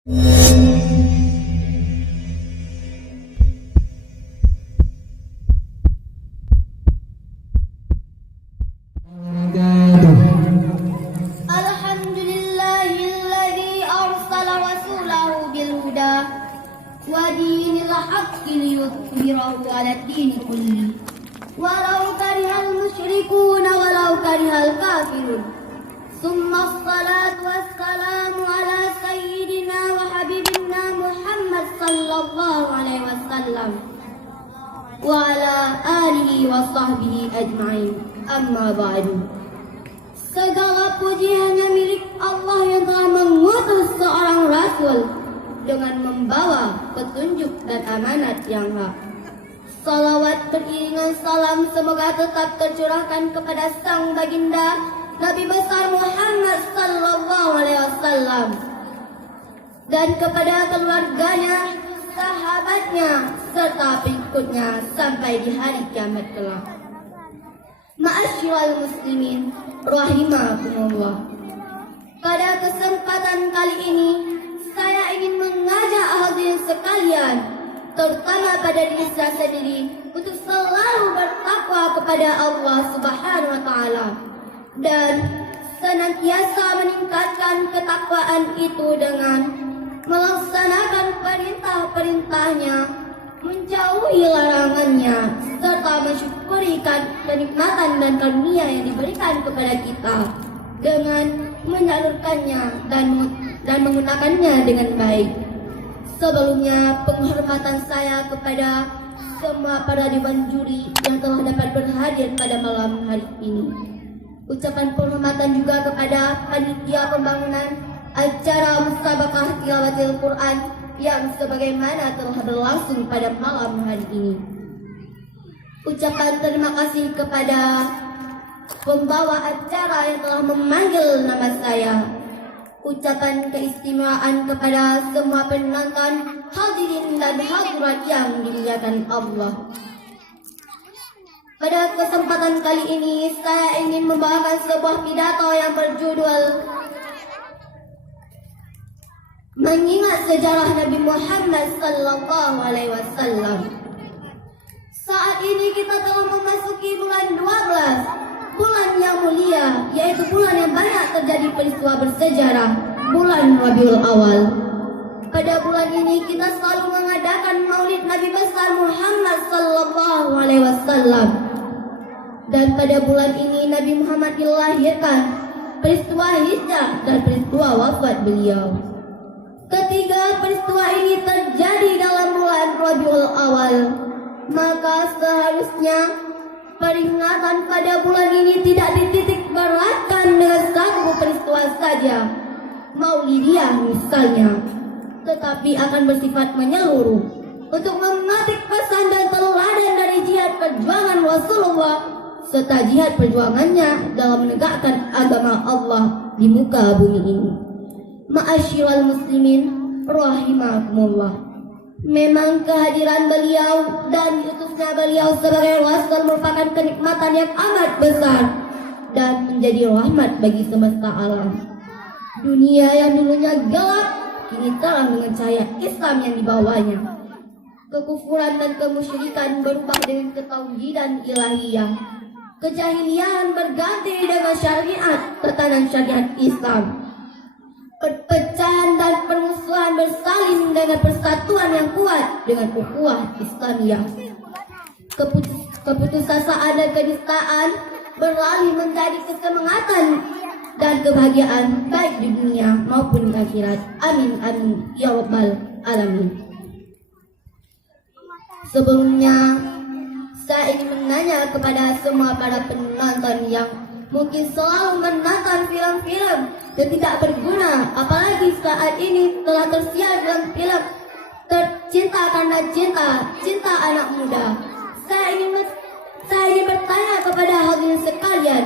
Alhamdulillahilladzi arsala rasulahu bil huda wa dinil haqqi liyudhhirahu 'alad dini kulli walau karihal musyrikuun walau karihal kafirun. Summa assalatu wassalamu ala sayyidina wa habibina Muhammad sallallahu alaihi wasallam wa ala alihi wa sahbihi ajma'in. Amma ba'du. Segala puji hanya milik Allah yang telah mengutus seorang rasul dengan membawa petunjuk dan amanat yang hak. Salawat beriringan salam semoga tetap tercurahkan kepada sang baginda Nabi besar Muhammad sallallahu alaihi wasallam dan kepada keluarganya, sahabatnya serta pengikutnya sampai di hari kiamat kelak. Ma'asyiral muslimin rahimakumullah. Pada kesempatan kali ini saya ingin mengajak hadirin sekalian, terutama pada diri saya sendiri, untuk selalu bertakwa kepada Allah Subhanahu wa taala dan senantiasa meningkatkan ketakwaan itu dengan melaksanakan perintah-perintahnya, menjauhi larangannya, serta mensyukuri kenikmatan dan karunia yang diberikan kepada kita dengan menyalurkannya dan menggunakannya dengan baik. Sebelumnya, penghormatan saya kepada semua para dewan juri yang telah dapat berhadir pada malam hari ini. Ucapan penghormatan juga kepada panitia pembangunan acara musabaqah tilawatil Quran yang sebagaimana telah berlangsung pada malam hari ini. Ucapan terima kasih kepada pembawa acara yang telah memanggil nama saya. Ucapan keistimewaan kepada semua penonton, hadirin dan hadirat yang dimuliakan Allah. Pada kesempatan kali ini saya ingin membawakan sebuah pidato yang berjudul Mengingat sejarah Nabi Muhammad sallallahu alaihi wasallam. Saat ini kita telah memasuki bulan 12, bulan yang mulia, yaitu bulan yang banyak terjadi peristiwa bersejarah, bulan Rabiul Awal. Pada bulan ini kita selalu mengadakan Maulid Nabi besar Muhammad sallallahu alaihi wasallam. Dan pada bulan ini Nabi Muhammad dilahirkan, peristiwa hijrah dan peristiwa wafat beliau. Ketiga peristiwa ini terjadi dalam bulan Rabiul Awal, maka seharusnya peringatan pada bulan ini tidak dititik beratkan dengan satu peristiwa saja, Maulidiyah misalnya, tetapi akan bersifat menyeluruh untuk memetik pesan dan teladan dari jihad perjuangan Rasulullah serta jihad perjuangannya dalam menegakkan agama Allah di muka bumi ini. Ma'asyiral muslimin rahimakumullah. Memang kehadiran beliau dan diutusnya beliau sebagai rasul merupakan kenikmatan yang amat besar dan menjadi rahmat bagi semesta alam. Dunia yang dulunya gelap kini terang dengan cahaya Islam yang dibawanya. Kekufuran dan kemusyrikan berubah dengan ketauhidan ilahiyah. Kejahilian berganti dengan syariat, tatanan syariat Islam. Perpecahan dan permusuhan bersalin dengan persatuan yang kuat dengan ukhuwah Islamiyah. Keputusasaan dan kenistaan beralih menjadi kesemangatan dan kebahagiaan baik di dunia maupun di akhirat. Amin amin ya rabbal alamin. Sebelumnya saya ingin menanya kepada semua para penonton yang mungkin selalu menonton film-film dan tidak berguna, apalagi saat ini telah tersiar dalam film Tercinta Karena Cinta, Cinta Anak Muda. Saya ingin bertanya kepada hadirin sekalian,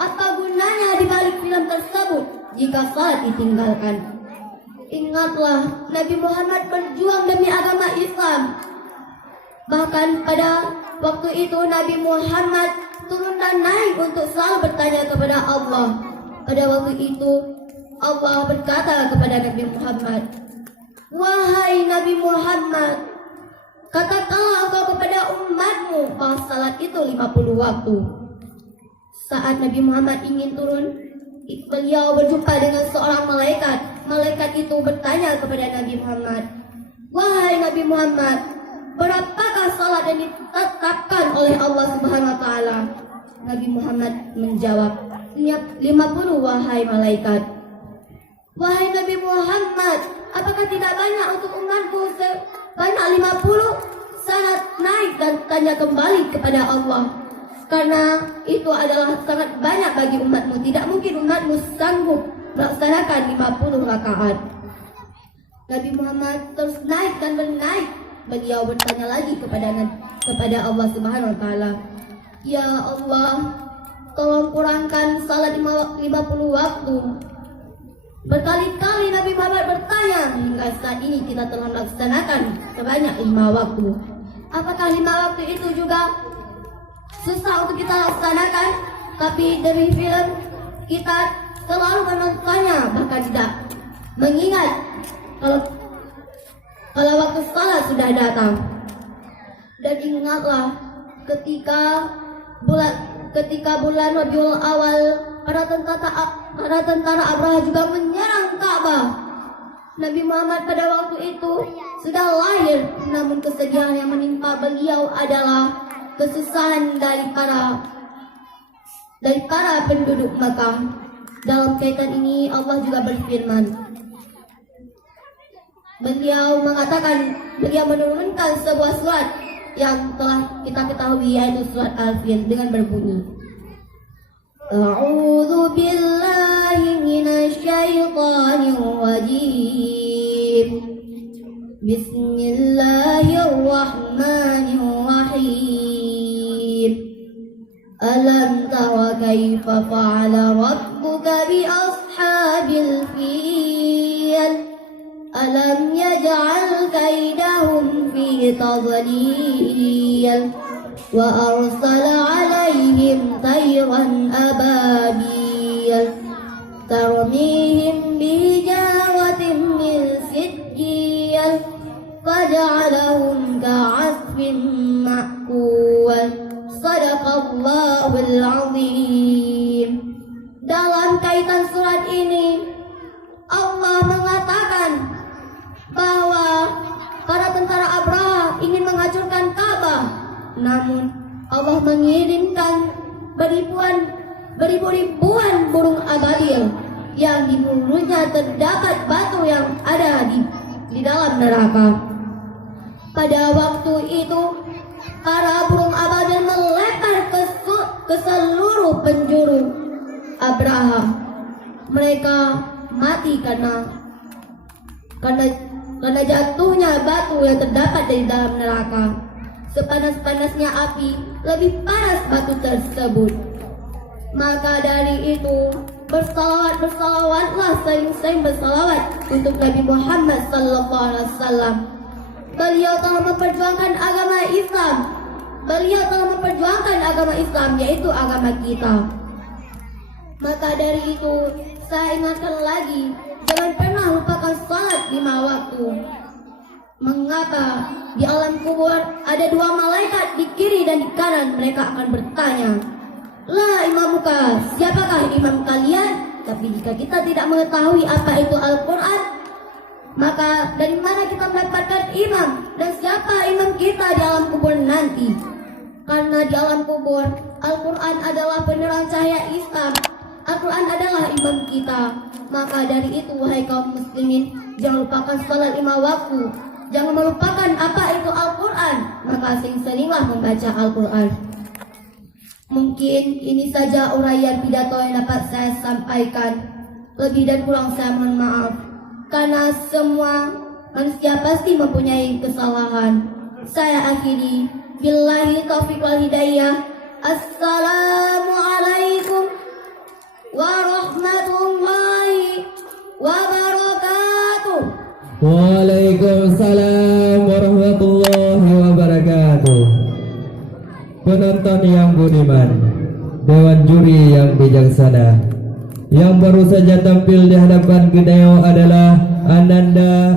apa gunanya di balik film tersebut jika salat ditinggalkan? Ingatlah, Nabi Muhammad berjuang demi agama Islam. Bahkan pada waktu itu Nabi Muhammad turun dan naik untuk selalu bertanya kepada Allah. Pada waktu itu Allah berkata kepada Nabi Muhammad, Wahai Nabi Muhammad, katakanlah engkau kepada umatmu bahwa salat itu 50 waktu. Saat Nabi Muhammad ingin turun, beliau berjumpa dengan seorang malaikat. Malaikat itu bertanya kepada Nabi Muhammad, wahai Nabi Muhammad, berapakah salat yang ditetapkan oleh Allah Subhanahu wa taala? Nabi Muhammad menjawab, 50 wahai malaikat. Wahai Nabi Muhammad, apakah tidak banyak untuk umatku sebanyak 50? Sangat naik dan tanya kembali kepada Allah, karena itu adalah sangat banyak bagi umatmu. Tidak mungkin umatmu sanggup melaksanakan 50 rakaat. Nabi Muhammad terus naik dan menaik. Beliau bertanya lagi kepada Allah Subhanahu wa taala, ya Allah, tolong kurangkan salat 50 waktu. Berkali-kali Nabi Muhammad bertanya, hingga saat ini kita telah melaksanakan sebanyak 5 waktu. Apakah 5 waktu itu juga susah untuk kita laksanakan? Tapi dari film kita selalu menontonnya, bahkan tidak mengingat kalau waktu salat sudah datang. Dan ingatlah ketika bulan Rabiul Awal, para tentara Abraha juga menyerang Ka'bah. Nabi Muhammad pada waktu itu sudah lahir, namun kesedihan yang menimpa beliau adalah kesusahan dari para penduduk Makkah. Dalam kaitan ini Allah juga berfirman, beliau menurunkan sebuah surat yang telah kita ketahui, yaitu surat Al-Fil, dengan berbunyi, A'udzu billahi minasy syaithanir rajim. Bismillahirrahmanirrahim. Alam tara kaifa fa'ala rabbuka bi ashabil fil? Alam yaj'al kaidahum fi tadlil wa arsala 'alaihim tayran ababil tarmihim bihijaratin min sijil faj'alahum ka'asfin ma'kul. Shadaqallahul 'azim. Dalam kaitan surat ini Allah mengatakan bahwa para tentara Abraha ingin menghancurkan Ka'bah, namun Allah mengirimkan beribu-ribuan burung ababil yang di mulutnya terdapat batu yang ada di dalam neraka. Pada waktu itu para burung ababil melempar ke seluruh penjuru Abraha. Mereka mati karena jatuhnya batu yang terdapat di dalam neraka. Sepanas-panasnya api, lebih panas batu tersebut. Maka dari itu, bersalawatlah, sering bersalawat untuk Nabi Muhammad SAW. Beliau telah memperjuangkan agama Islam. Yaitu agama kita. Maka dari itu, saya ingatkan lagi, jangan pernah lupakan salat 5 waktu. Mengapa di alam kubur ada 2 malaikat di kiri dan di kanan? Mereka akan bertanya, "La imamuka, siapakah imam kalian?" Tapi jika kita tidak mengetahui apa itu Al-Quran, maka dari mana kita mendapatkan imam? Dan siapa imam kita di alam kubur nanti? Karena di alam kubur Al-Quran adalah penerang cahaya Islam. Al-Quran adalah imam kita. Maka dari itu, wahai kaum muslimin, jangan lupakan salat 5 waktu. Jangan melupakan apa itu Al-Quran. Maka sering-seringlah membaca Al-Quran. Mungkin ini saja uraian pidato yang dapat saya sampaikan. Lebih dan kurang saya mohon maaf, karena semua manusia pasti mempunyai kesalahan. Saya akhiri, billahi taufiq wal hidayah. Assalamualaikum warahmatullahi wabarakatuh. Waalaikumsalam warahmatullahi wabarakatuh. Penonton yang budiman, dewan juri yang bijaksana, yang baru saja tampil di hadapan video adalah Ananda